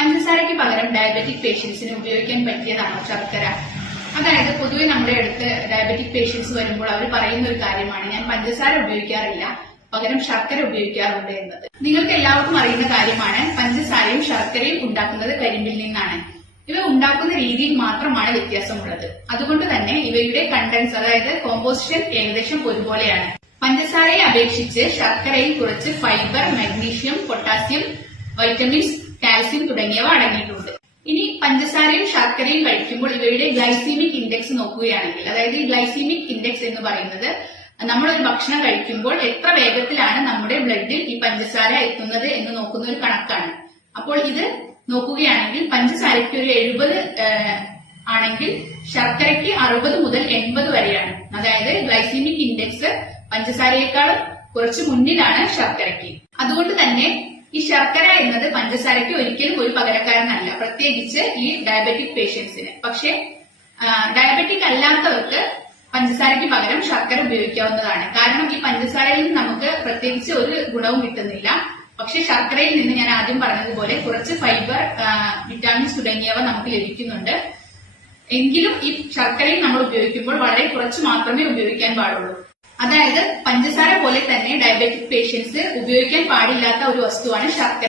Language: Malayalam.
പഞ്ചസാരയ്ക്ക് പകരം ഡയബറ്റിക് പേഷ്യൻസിന് ഉപയോഗിക്കാൻ പറ്റിയതാണ് ശർക്കര അതായത് പൊതുവെ നമ്മുടെ അടുത്ത് ഡയബറ്റിക് പേഷ്യൻസ് വരുമ്പോൾ അവർ പറയുന്ന ഒരു കാര്യമാണ് ഞാൻ പഞ്ചസാര ഉപയോഗിക്കാറില്ല പകരം ശർക്കര ഉപയോഗിക്കാറുണ്ട് എന്നത്. നിങ്ങൾക്ക് എല്ലാവർക്കും അറിയുന്ന കാര്യമാണ് പഞ്ചസാരയും ശർക്കരയും ഉണ്ടാക്കുന്നത് കരിമ്പിൽ നിന്നാണ്. ഇവ ഉണ്ടാക്കുന്ന രീതിയിൽ മാത്രമാണ് വ്യത്യാസമുള്ളത്. അതുകൊണ്ട് തന്നെ ഇവയുടെ കണ്ടൻസ് അതായത് കോമ്പോസിഷൻ ഏകദേശം ഒരുപോലെയാണ്. പഞ്ചസാരയെ അപേക്ഷിച്ച് ശർക്കരയിൽ കുറച്ച് fibre magnesium potassium vitamins calcium തുടങ്ങിയവ അടങ്ങിയിട്ടുണ്ട്. ഇനി പഞ്ചസാരയും ശർക്കരയും കഴിക്കുമ്പോൾ ഇവയുടെ ഗ്ലൈസീമിക് ഇൻഡെക്സ് നോക്കുകയാണെങ്കിൽ അതായത് ഈ ഗ്ലൈസീമിക് ഇൻഡെക്സ് എന്ന് പറയുന്നത് നമ്മളൊരു ഭക്ഷണം കഴിക്കുമ്പോൾ എത്ര വേഗത്തിലാണ് നമ്മുടെ ബ്ലഡിൽ ഈ പഞ്ചസാര എത്തുന്നത് എന്ന് നോക്കുന്ന ഒരു കണക്കാണ്. അപ്പോൾ ഇത് നോക്കുകയാണെങ്കിൽ പഞ്ചസാരയ്ക്ക് ഒരു എഴുപത് ആണെങ്കിൽ ശർക്കരയ്ക്ക് അറുപത് മുതൽ എൺപത് വരെയാണ്. അതായത് ഗ്ലൈസീമിക് ഇൻഡെക്സ് പഞ്ചസാരയേക്കാൾ കുറച്ച് മുന്നിലാണ് ശർക്കരയ്ക്ക്. അതുകൊണ്ട് തന്നെ ഈ ശർക്കര എന്നത് പഞ്ചസാരയ്ക്ക് ഒരിക്കലും ഒരു പകരക്കാരനല്ല. പ്രത്യേകിച്ച് ഈ ഡയബറ്റിക് പേഷ്യൻസിന് പക്ഷേ ഡയബറ്റിക് അല്ലാത്തവർക്ക് പഞ്ചസാരയ്ക്ക് പകരം ശർക്കര ഉപയോഗിക്കാവുന്നതാണ്. കാരണം ഈ പഞ്ചസാരയിൽ നിന്ന് നമുക്ക് പ്രത്യേകിച്ച് ഒരു ഗുണവും കിട്ടുന്നില്ല. പക്ഷെ ശർക്കരയിൽ നിന്ന് ഞാൻ ആദ്യം പറഞ്ഞതുപോലെ കുറച്ച് ഫൈബർ വിറ്റാമിൻസ് തുടങ്ങിയവ നമുക്ക് ലഭിക്കുന്നുണ്ട്. എങ്കിലും ഈ ശർക്കരയും നമ്മൾ ഉപയോഗിക്കുമ്പോൾ വളരെ കുറച്ച് മാത്രമേ ഉപയോഗിക്കാൻ പാടുള്ളൂ. അതായത് പഞ്ചസാര പോലെ തന്നെ ഡയബറ്റിക് പേഷ്യൻസ് ഉപയോഗിക്കാൻ പാടില്ലാത്ത ഒരു വസ്തുവാണ് ശർക്കര.